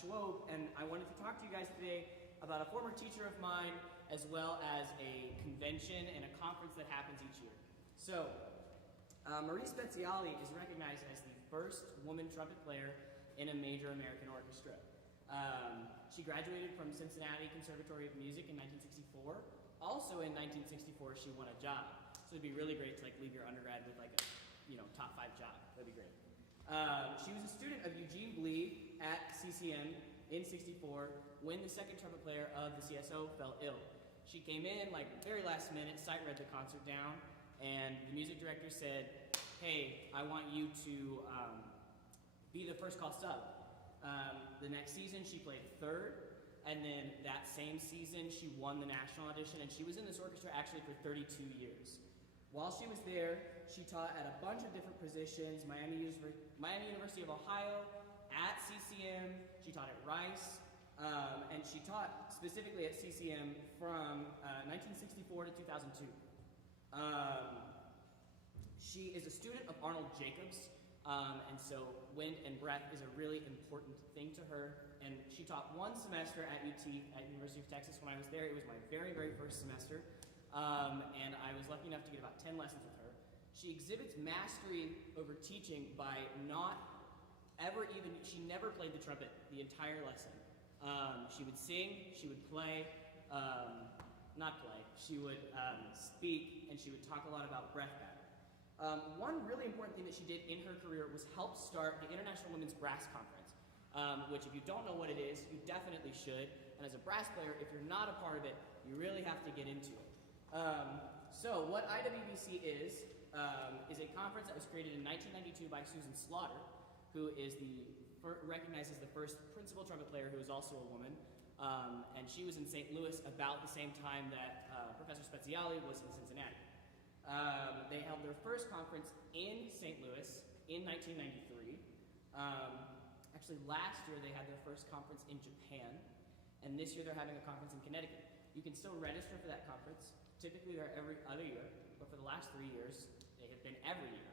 Schwob, and I wanted to talk to you guys today about a former teacher of mine, as well as a convention and a conference that happens each year. So, Marie Speziali is recognized as the first woman trumpet player in a major American orchestra. She graduated from Cincinnati Conservatory of Music in 1964. Also in 1964, she won a job. So it'd be really great to leave your undergrad with a, top 5 job. That'd be great. She was a student of Eugene Blee at CCM in '64 when the second trumpet player of the CSO fell ill. She came in very last minute, sight read the concert down, and the music director said, hey, I want you to be the first call sub. The next season she played 3rd, and then that same season she won the national audition, and she was in this orchestra actually for 32 years. While she was there, she taught at a bunch of different positions, Miami University of Ohio, at CCM, she taught at Rice, and she taught specifically at CCM from 1964 to 2002. She is a student of Arnold Jacobs, and so wind and breath is a really important thing to her, and she taught 1 semester at UT, at University of Texas. When I was there, it was my very, very first semester, and I was lucky enough to get about 10 lessons with her. She exhibits mastery over teaching by she never played the trumpet the entire lesson. She would sing, she would play, she would speak, and she would talk a lot about breath pattern. One really important thing that she did in her career was help start the International Women's Brass Conference, which if you don't know what it is, you definitely should. And as a brass player, if you're not a part of it, you really have to get into it. So what IWBC is a conference that was created in 1992 by Susan Slaughter, who is recognized as the first principal trumpet player who is also a woman. And she was in St. Louis about the same time that Professor Speziali was in Cincinnati. They held their first conference in St. Louis in 1993. Actually, last year they had their first conference in Japan, and this year they're having a conference in Connecticut. You can still register for that conference. Typically they're every other year, but for the last 3 years, they have been every year.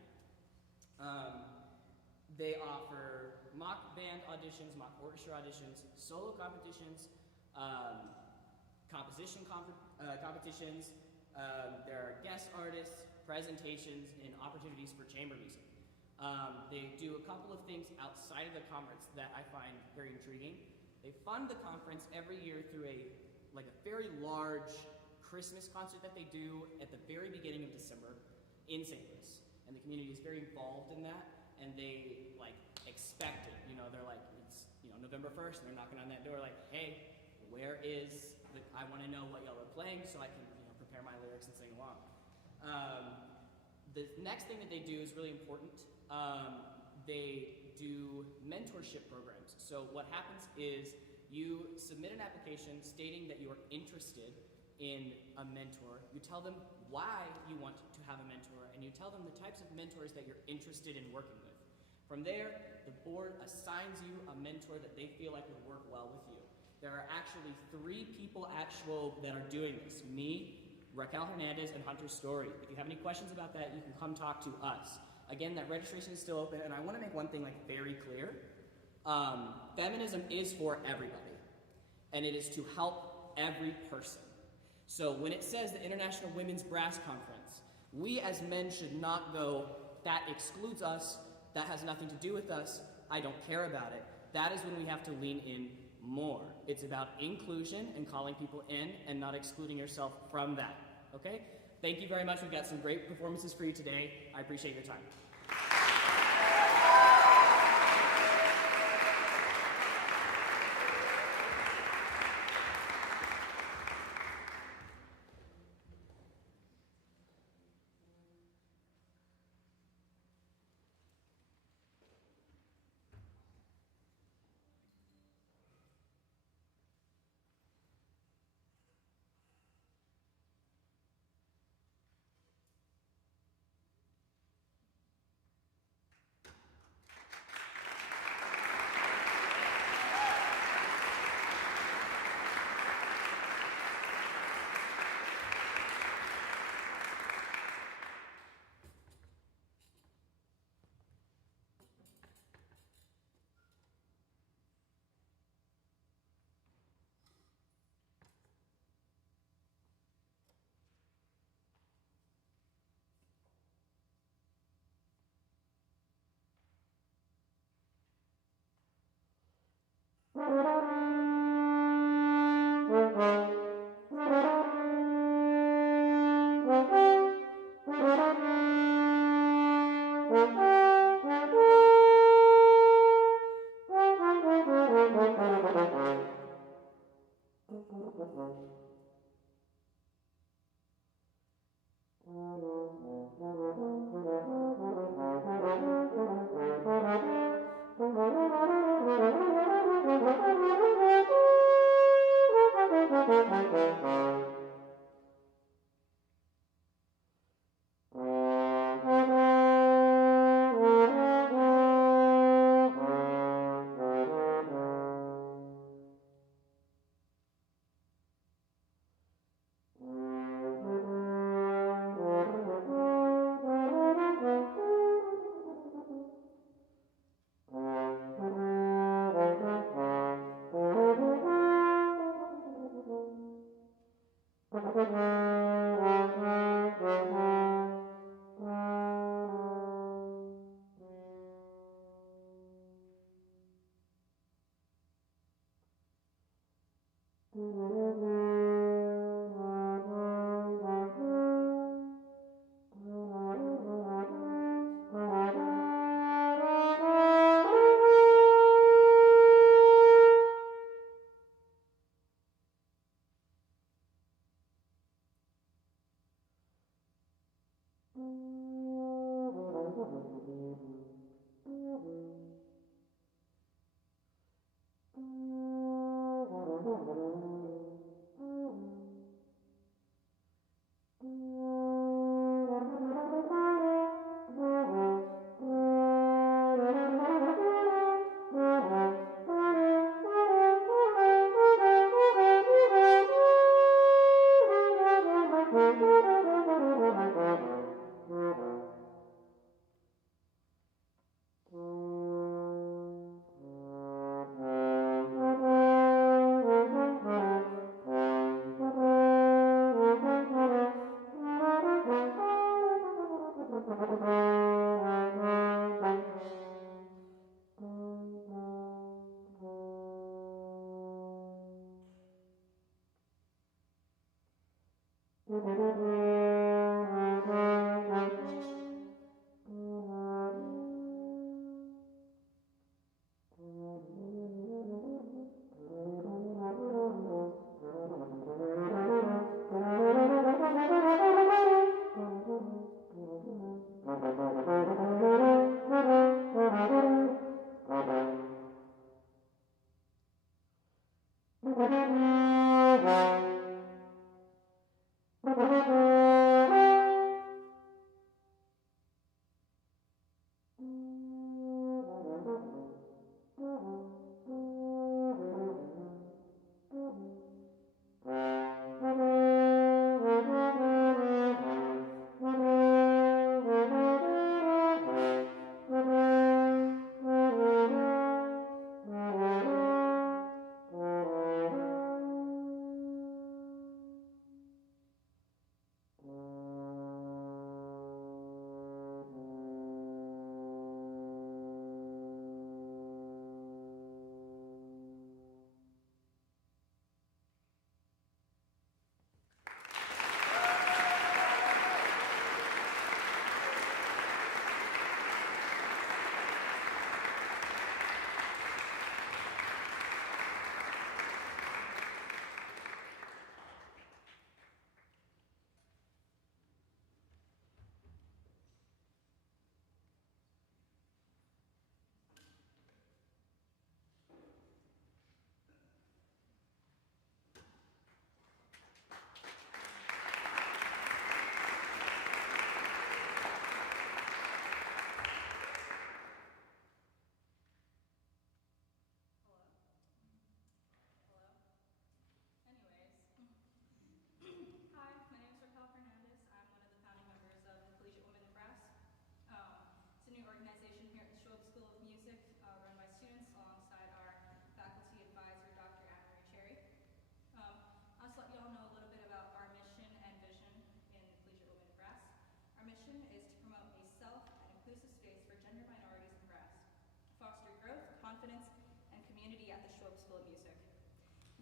They offer mock band auditions, mock orchestra auditions, solo competitions, composition competitions. There are guest artists, presentations, and opportunities for chamber music. They do a couple of things outside of the conference that I find very intriguing. They fund the conference every year through a very large Christmas concert that they do at the very beginning of December in St. Louis. And the community is very involved in that, and they expect it. They're it's November 1st, and they're knocking on that door hey, where is I want to know what y'all are playing so I can prepare my lyrics and sing along. The next thing that they do is really important. They do mentorship programs. So what happens is you submit an application stating that you are interested in a mentor. You tell them why you want to have a mentor, and you tell them the types of mentors that you're interested in working with. From there, the board assigns you a mentor that they feel like would work well with you. There are actually 3 people at Schwob that are doing this. Me, Raquel Hernandez, and Hunter Story. If you have any questions about that, you can come talk to us. Again, that registration is still open, and I want to make one thing very clear. Feminism is for everybody, and it is to help every person. So when it says the International Women's Brass Conference, we as men should not go, that excludes us, that has nothing to do with us, I don't care about it. That is when we have to lean in more. It's about inclusion and calling people in and not excluding yourself from that, okay? Thank you very much. We've got some great performances for you today. I appreciate your time.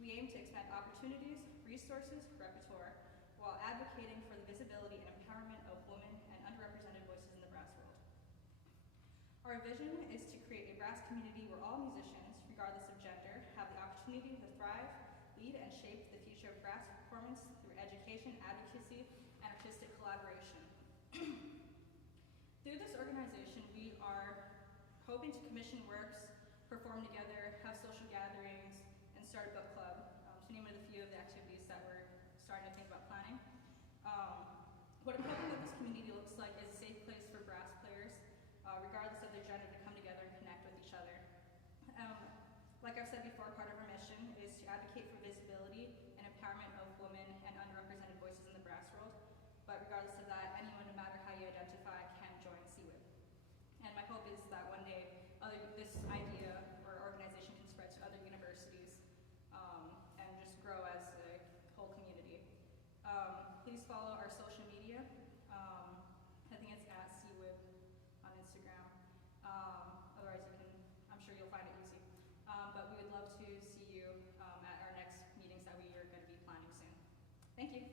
We aim to expand opportunities, resources, repertoire, while advocating for the visibility and empowerment of women and underrepresented voices in the brass world. Our vision is to create a brass community where all musicians, regardless of gender, have the opportunity to thrive, lead, and shape the future of brass performance through education, advocacy, and artistic collaboration. Through this organization, we are hoping to commission works, perform together, have social gatherings, and start a book club, to name a few of the activities that we're starting to think about planning. What I'm hoping that this community looks like is a safe place for brass players, regardless of their gender, to come together and connect with each other. Like I've said before, part of our mission is to advocate for visibility and empowerment of women and underrepresented voices in the brass world. But regardless of that, anyone, no matter how you identify, can join CWIB. And my hope is that one day this idea or organization can spread to other universities and just grow as a whole community. Please follow our social media. I think it's at CWIB on Instagram. Otherwise, I'm sure you'll find it easy. But we would love to see you at our next meetings that we are going to be planning soon. Thank you.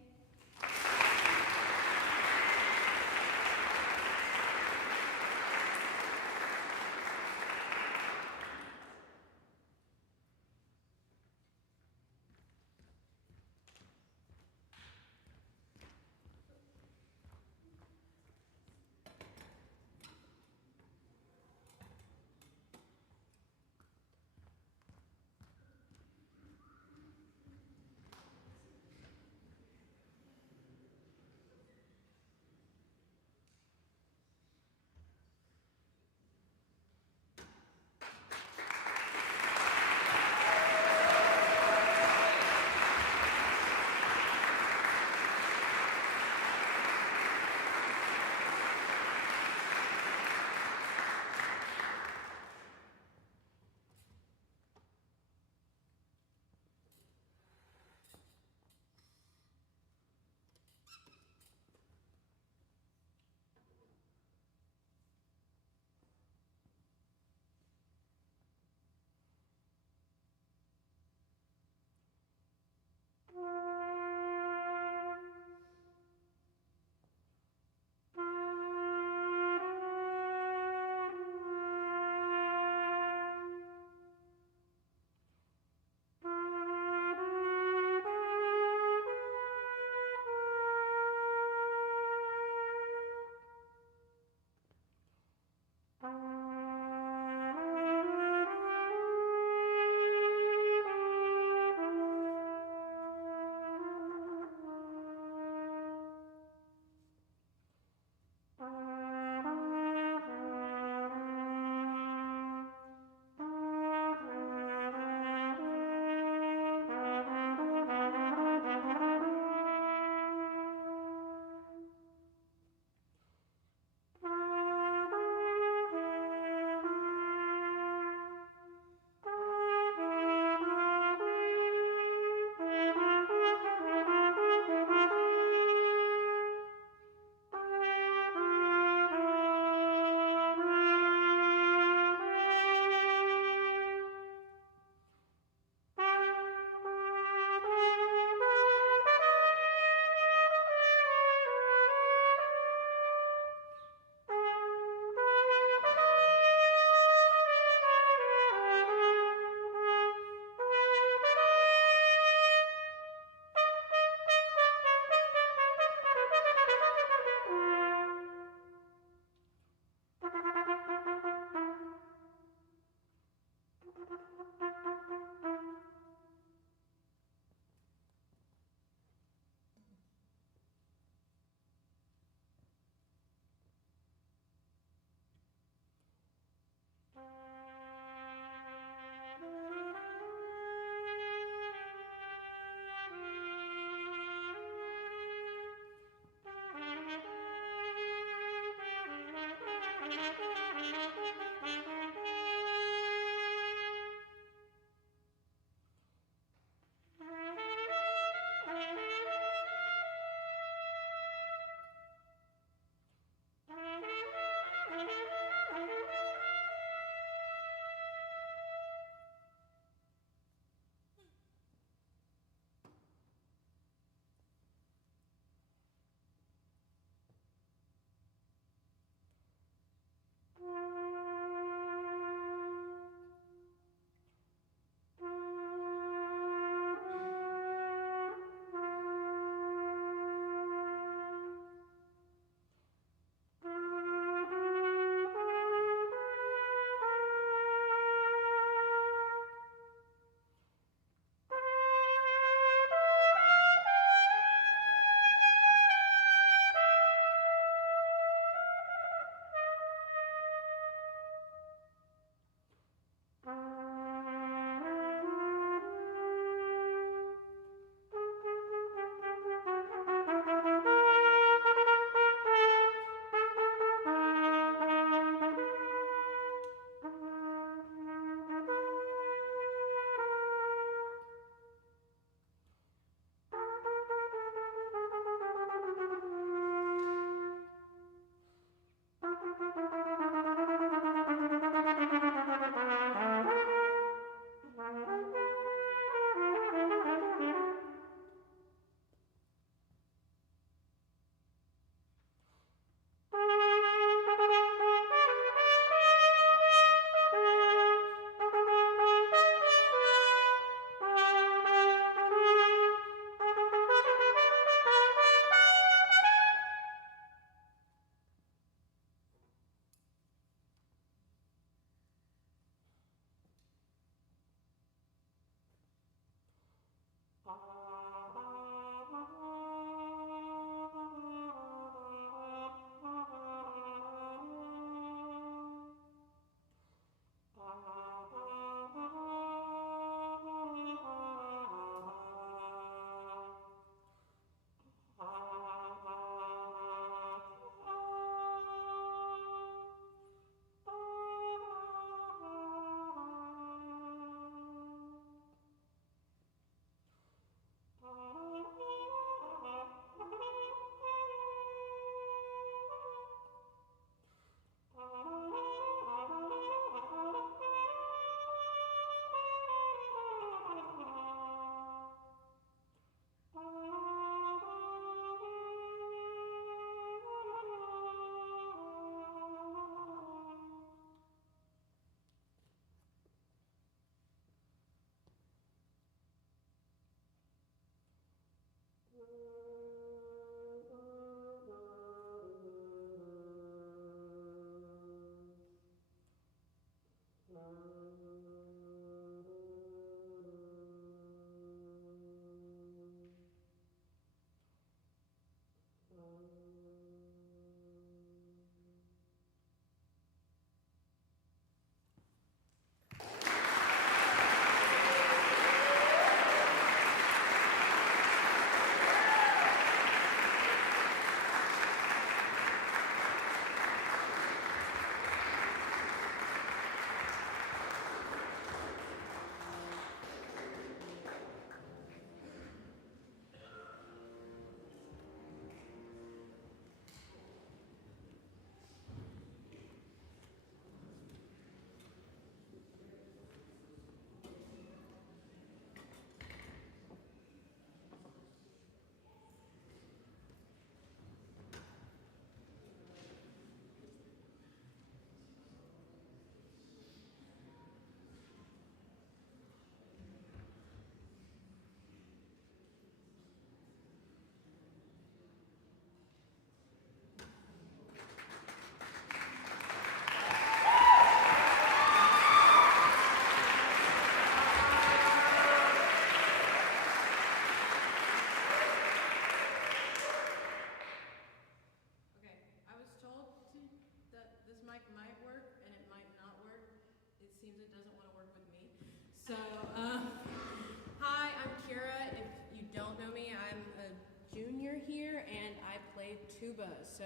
tuba. So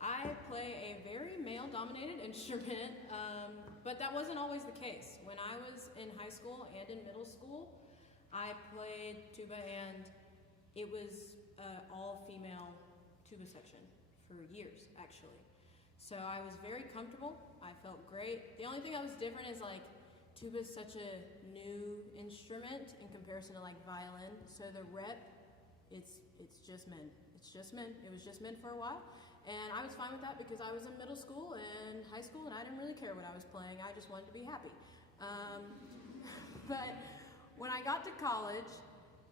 I play a very male-dominated instrument, but that wasn't always the case. When I was in high school and in middle school, I played tuba, and it was all-female tuba section for years, actually. So I was very comfortable. I felt great. The only thing that was different is like tuba is such a new instrument in comparison to like violin. So the rep, it's just men. It's just men. It was just men for a while. And I was fine with that because I was in middle school and high school, and I didn't really care what I was playing. I just wanted to be happy. But when I got to college,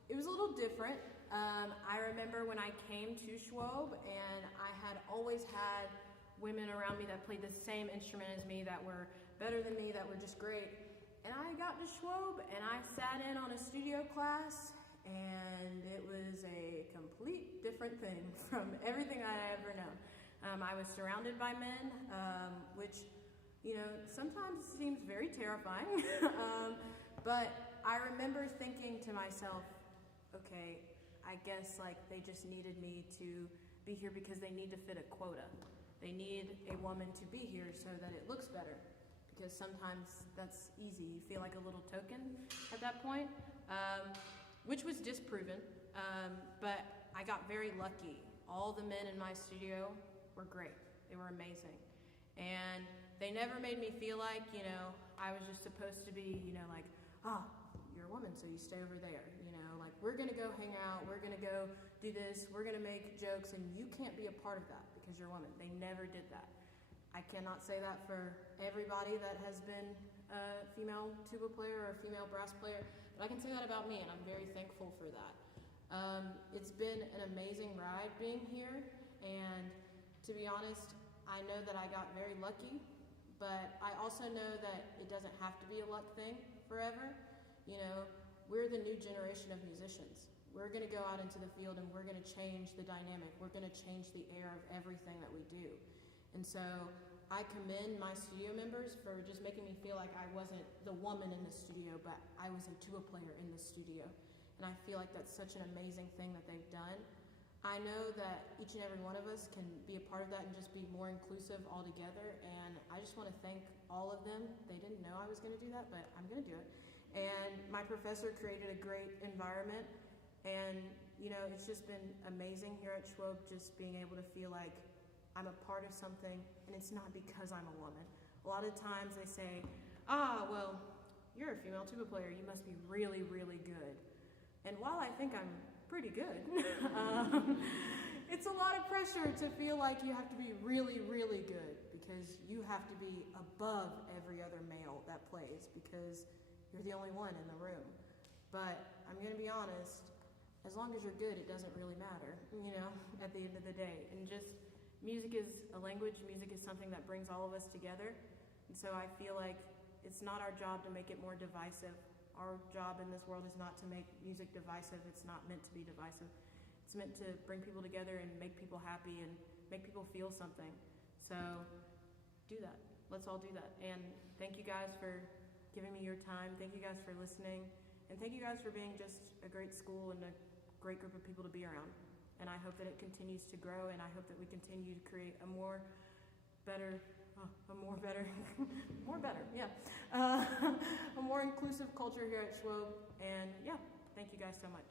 it was a little different. I remember when I came to Schwob, and I had always had women around me that played the same instrument as me, that were better than me, that were just great. And I got to Schwob, and I sat in on a studio class, and it was a complete different thing from everything I had ever known. I was surrounded by men, which, you know, sometimes seems very terrifying. But I remember thinking to myself, okay, I guess like they just needed me to be here because they need to fit a quota. They need a woman to be here so that it looks better, because sometimes that's easy. You feel like a little token at that point, which was disproven, but I got very lucky. All the men in my studio were great. They were amazing. And they never made me feel like, you know, I was just supposed to be, you know, like, oh, you're a woman, so you stay over there. You know, like, we're going to go hang out. We're going to go do this. We're going to make jokes, and you can't be a part of that because you're a woman. They never did that. I cannot say that for everybody that has been a female tuba player or a female brass player, but I can say that about me, and I'm very thankful for that. It's been an amazing ride being here, and to be honest, I know that I got very lucky, but I also know that it doesn't have to be a luck thing forever. You know, we're the new generation of musicians. We're going to go out into the field and we're going to change the dynamic. We're going to change the air of everything that we do. And so I commend my studio members for just making me feel like I wasn't the woman in the studio, but I was a tuba player in the studio. And I feel like that's such an amazing thing that they've done. I know that each and every one of us can be a part of that and just be more inclusive all together. And I just want to thank all of them. They didn't know I was going to do that, but I'm going to do it. And my professor created a great environment. And, you know, it's just been amazing here at Schwob, just being able to feel like I'm a part of something, and it's not because I'm a woman. A lot of times they say, well, you're a female tuba player, you must be really, really good. And while I think I'm pretty good, it's a lot of pressure to feel like you have to be really, really good, because you have to be above every other male that plays, because you're the only one in the room. But I'm going to be honest, as long as you're good, it doesn't really matter, you know, at the end of the day. And just, music is a language, music is something that brings all of us together. And so I feel like it's not our job to make it more divisive. Our job in this world is not to make music divisive. It's not meant to be divisive. It's meant to bring people together and make people happy and make people feel something. So do that. Let's all do that. And thank you guys for giving me your time. Thank you guys for listening. And thank you guys for being just a great school and a great group of people to be around. And I hope that it continues to grow, and I hope that we continue to create a more better, a more inclusive culture here at Schwob. And yeah, thank you guys so much.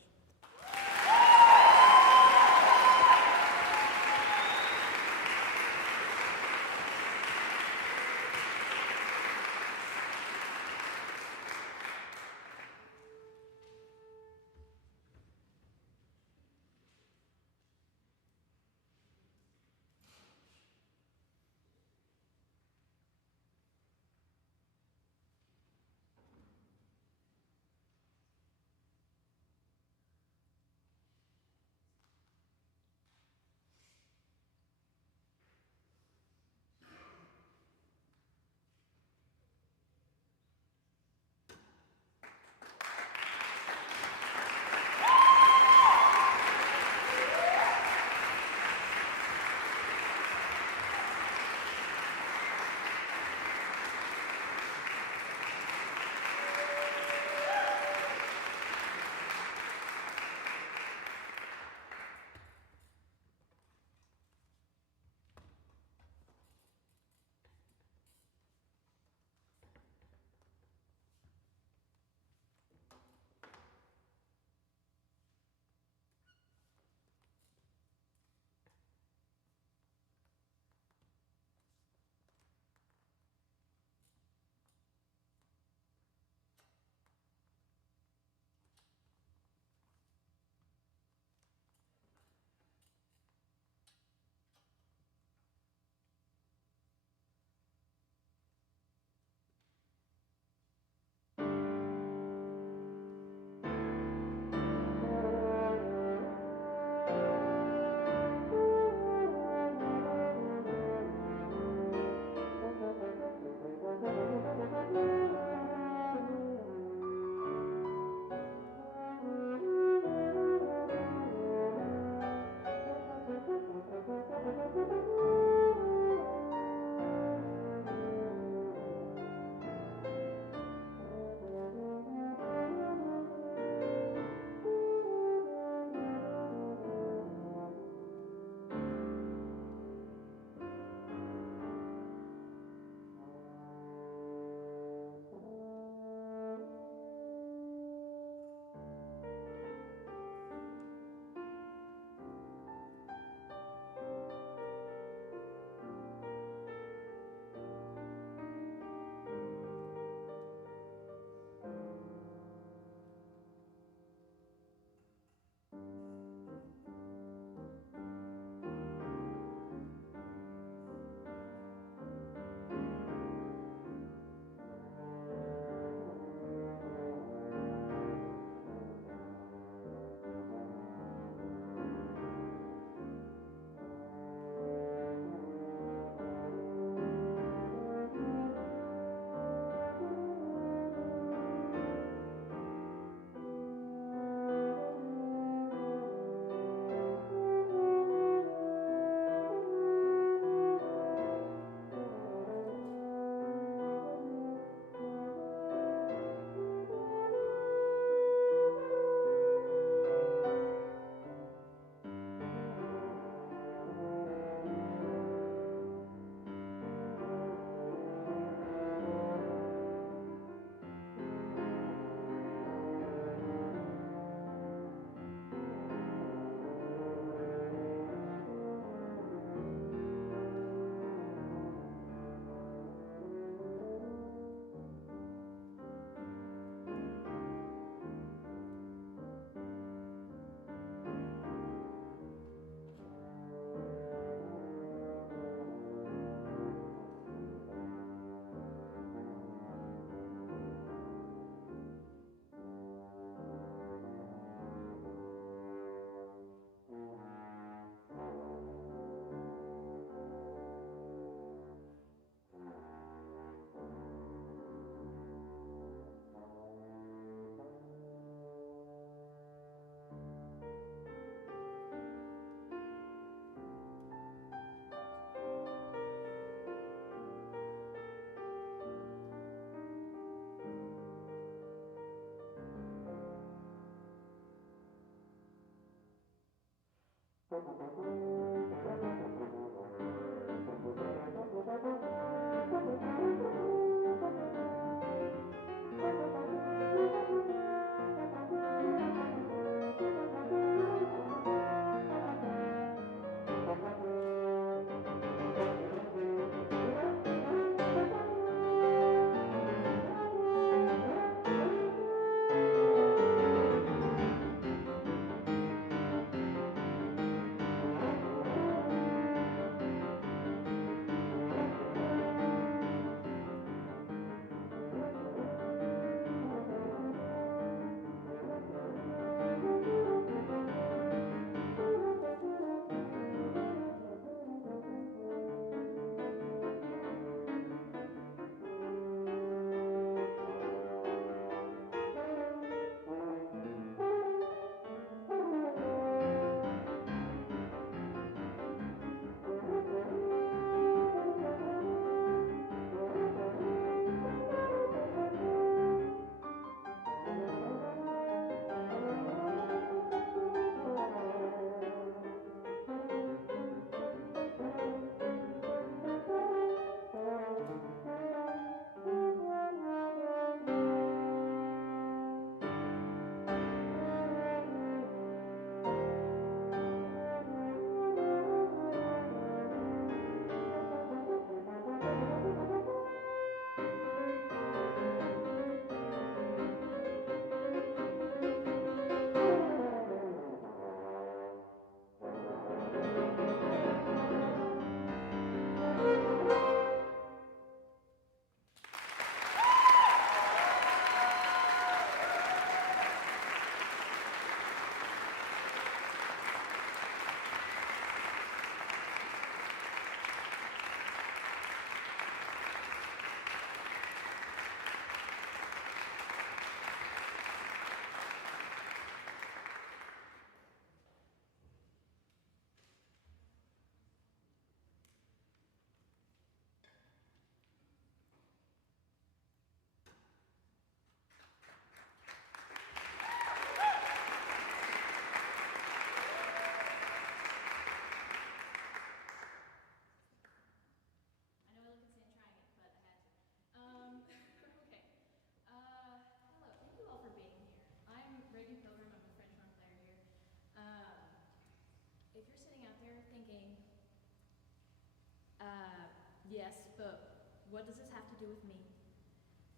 Yes, but what does this have to do with me?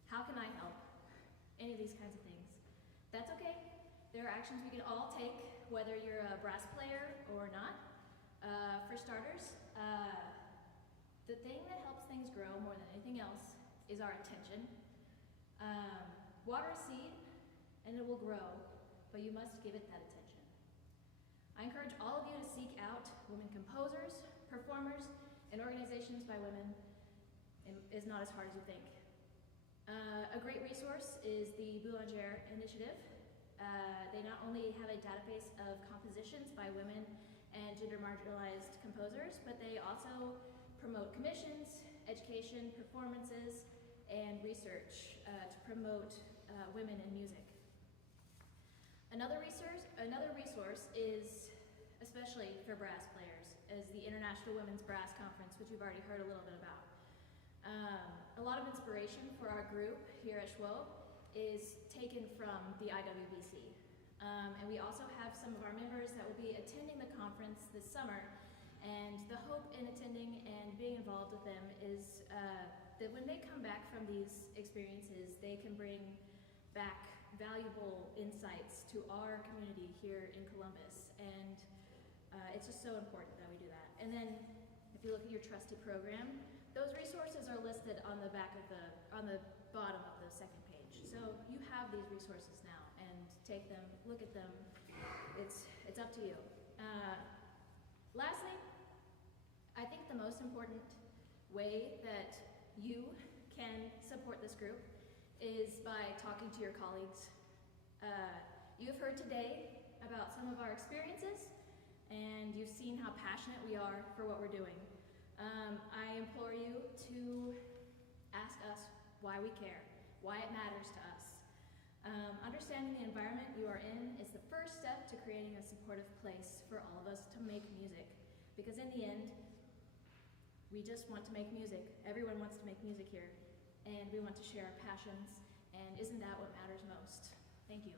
How can I help? Any of these kinds of things. That's okay. There are actions we can all take, whether you're a brass player or not. For starters, the thing that helps things grow more than anything else is our attention. Water a seed, and it will grow, but you must give it that attention. I encourage all of you to seek out women composers, performers, and organizations by women. Is not as hard as you think. A great resource is the Boulanger Initiative. They not only have a database of compositions by women and gender marginalized composers, but they also promote commissions, education, performances, and research to promote women in music. Another resource is, especially for brass players, is the International Women's Brass Conference, which you've already heard a little bit about. A lot of inspiration for our group here at Schwob is taken from the IWBC. And we also have some of our members that will be attending the conference this summer. And the hope in attending and being involved with them is that when they come back from these experiences, they can bring back valuable insights to our community here in Columbus. And it's just so important that we do that. And then if you look at your trusty program, those resources are listed on the bottom of the second page. So you have these resources now, and take them, look at them. It's up to you. Lastly, I think the most important way that you can support this group is by talking to your colleagues. You've heard today about some of our experiences, and you've seen how passionate we are for what we're doing. I implore you to ask us why we care, why it matters to us. Understanding the environment you are in is the first step to create creating a supportive place for all of us to make music. Because in the end, we just want to make music. Everyone wants to make music here. And we want to share our passions. And isn't that what matters most? Thank you.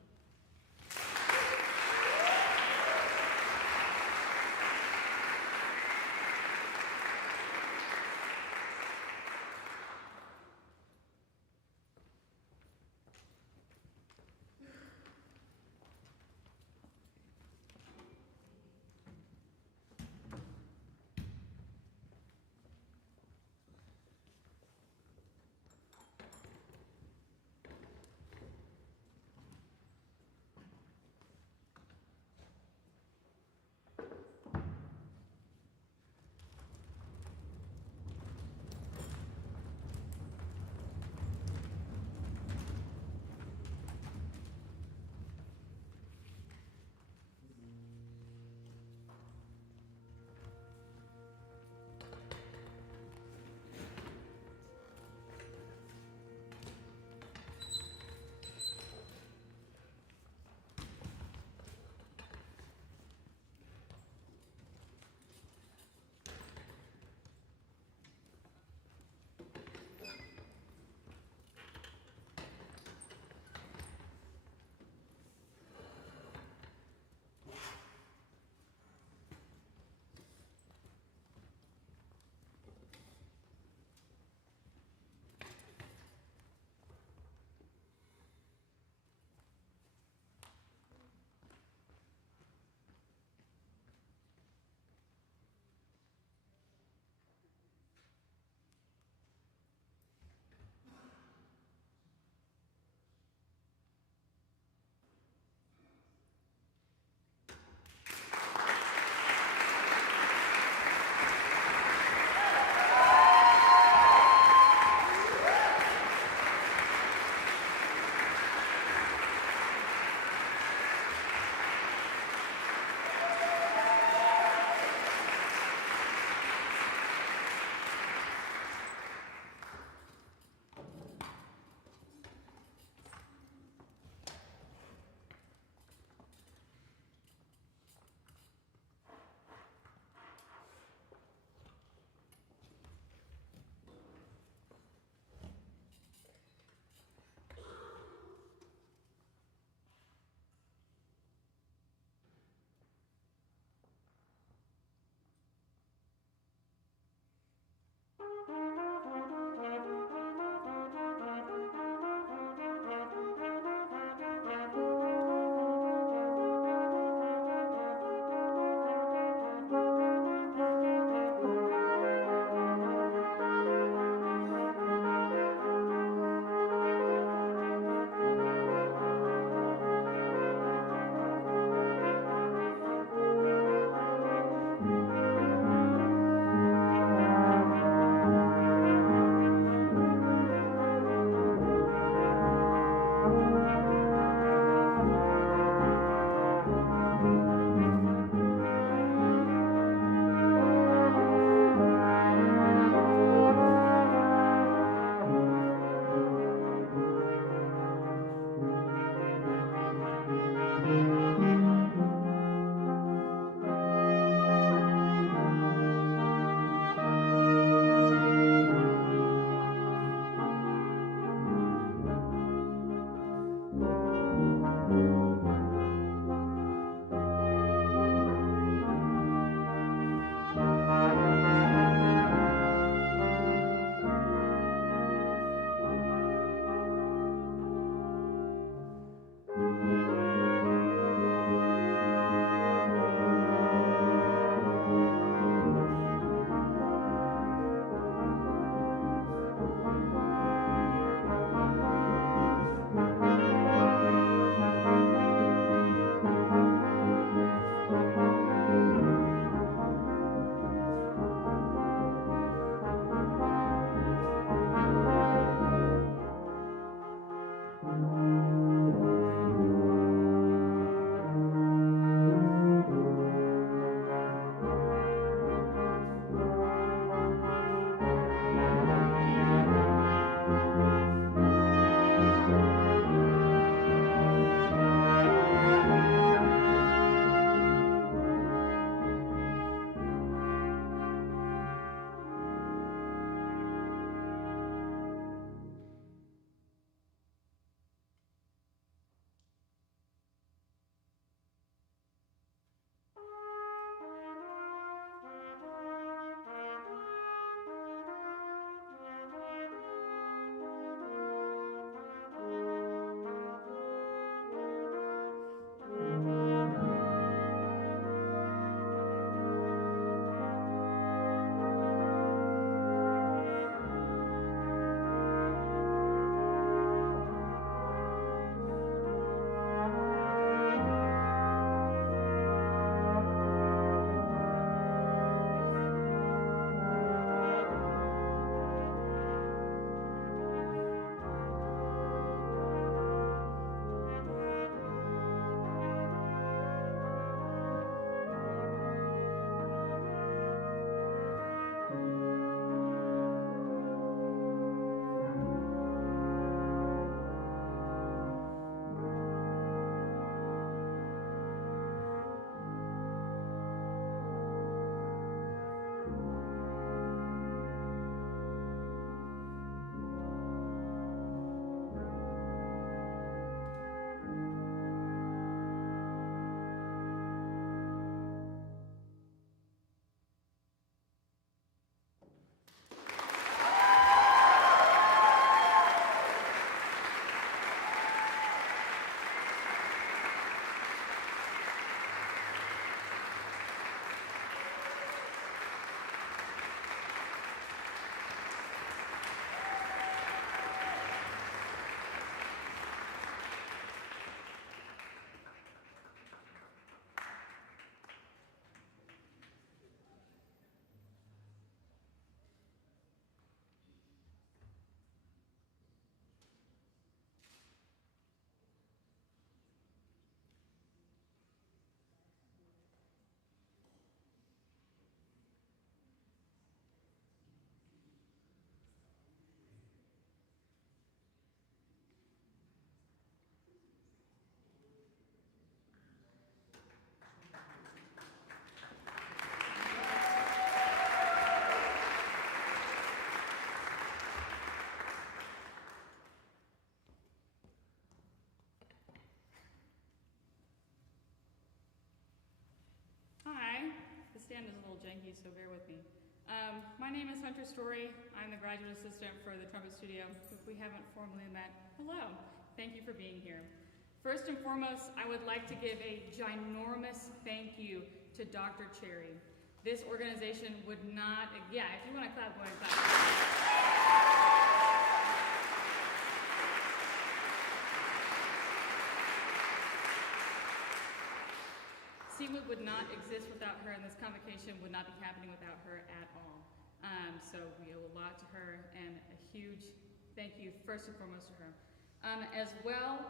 stand is a little janky, so bear with me. My name is Hunter Story. I'm the graduate assistant for the Trumpet Studio. If we haven't formally met, hello. Thank you for being here. First and foremost, I would like to give a ginormous thank you to Dr. Cherry. This organization would not, yeah, if you want to clap, go ahead and clap. CWIB would not exist without her, and this convocation would not be happening without her at all. So we owe a lot to her, and a huge thank you, first and foremost, to her. As well,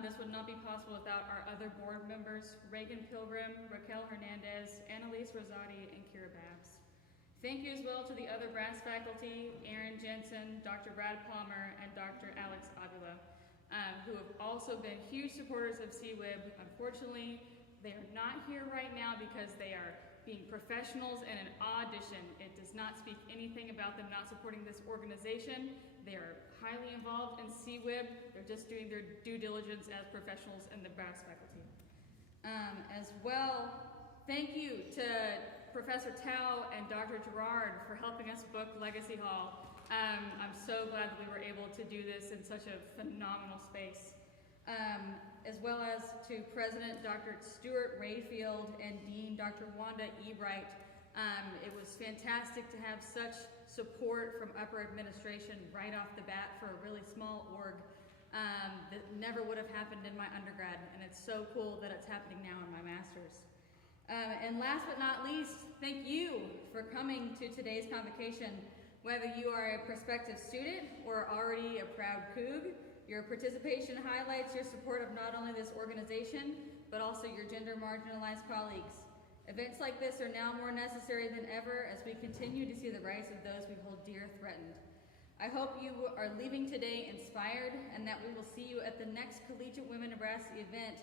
this would not be possible without our other board members, Reagan Pilgrim, Raquel Hernandez, Annalise Rosati, and Kira Babs. Thank you as well to the other brass faculty, Aaron Jensen, Dr. Brad Palmer, and Dr. Alex Avila, who have also been huge supporters of CWIB. Unfortunately, they are not here right now because they are being professionals in an audition. It does not speak anything about them not supporting this organization. They are highly involved in CWIB. They're just doing their due diligence as professionals in the brass faculty. As well, thank you to Professor Tao and Dr. Gerard for helping us book Legacy Hall. I'm so glad that we were able to do this in such a phenomenal space. As well as to President Dr. Stuart Rayfield and Dean Dr. Wanda Ebright. It was fantastic to have such support from upper administration right off the bat for a really small org that never would have happened in my undergrad, and it's so cool that it's happening now in my master's. And last but not least, thank you for coming to today's convocation. Whether you are a prospective student or already a proud Coug, your participation highlights your support of not only this organization, but also your gender marginalized colleagues. Events like this are now more necessary than ever as we continue to see the rights of those we hold dear threatened. I hope you are leaving today inspired and that we will see you at the next Collegiate Women Nebraska event,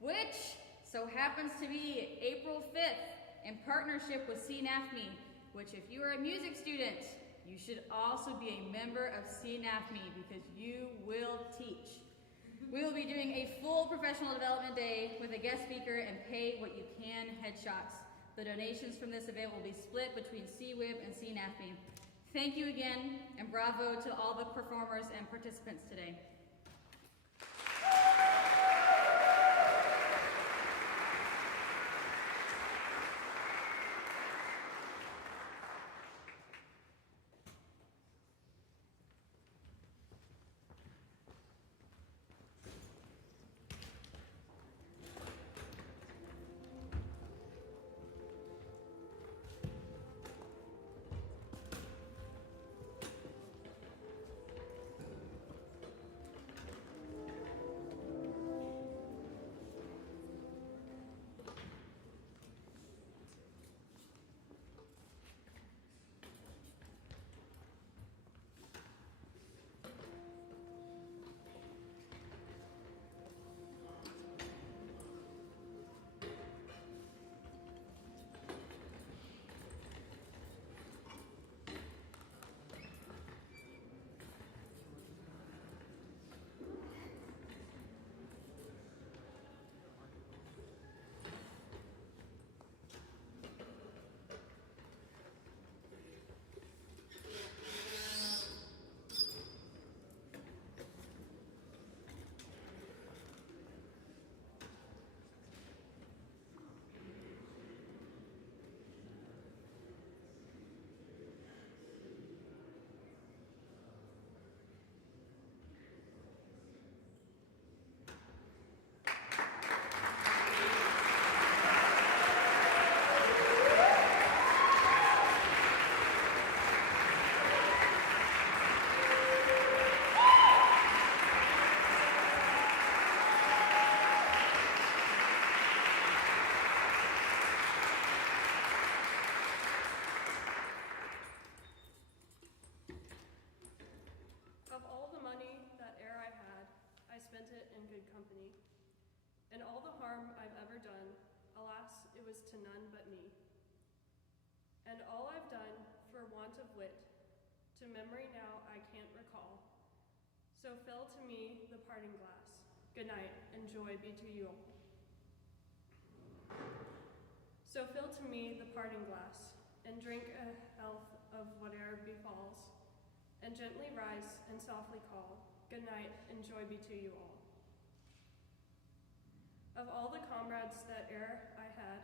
which so happens to be April 5th in partnership with CNAFME, which if you are a music student, you should also be a member of CNAFME because you will teach. We will be doing a full professional development day with a guest speaker and pay what you can headshots. The donations from this event will be split between CWIB and CNAFME. Thank you again, and bravo to all the performers and participants today. And all the harm I've ever done, alas, it was to none but me. And all I've done for want of wit, to memory now I can't recall. So fell to me the parting glass. Good night, and joy be to you all. So fell to me the parting glass, and drink a health of whate'er befalls, and gently rise and softly call, good night and joy be to you all. Of all the comrades that e'er I had,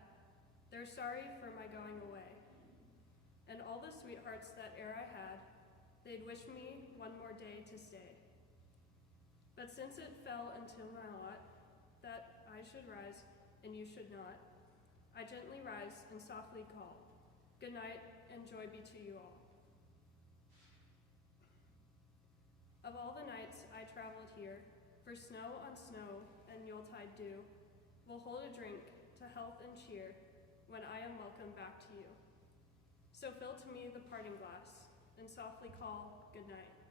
they're sorry for my going away, and all the sweethearts that e'er I had, they'd wish me one more day to stay. But since it fell into my lot that I should rise and you should not, I gently rise and softly call, good night and joy be to you all. Of all the nights I traveled here, for snow on snow and Yuletide dew, we'll hold a drink to health and cheer when I am welcome back to you. So fill to me the parting glass and softly call good night.